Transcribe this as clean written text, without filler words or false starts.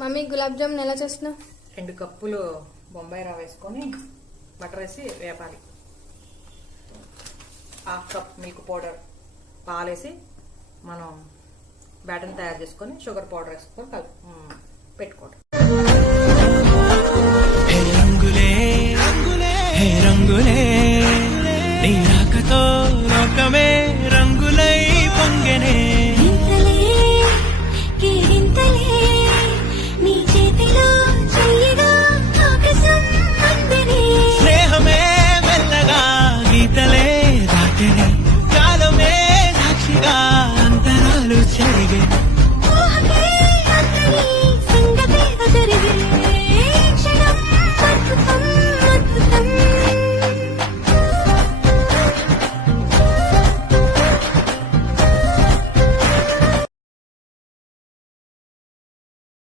Mummy gulab jamun ఎలా చేస్తున్నావు? 2 కప్పులు బొంబాయి రవ్వ వేసుకొని బటర్ వేసి వేపాలి. 1/2 కప్ మిల్క్ పౌడర్, పాలేసి మనం బ్యాటర్ని తయారు చేసుకొని షుగర్ పౌడర్ వేసుకొని పెట్టుకోవడం.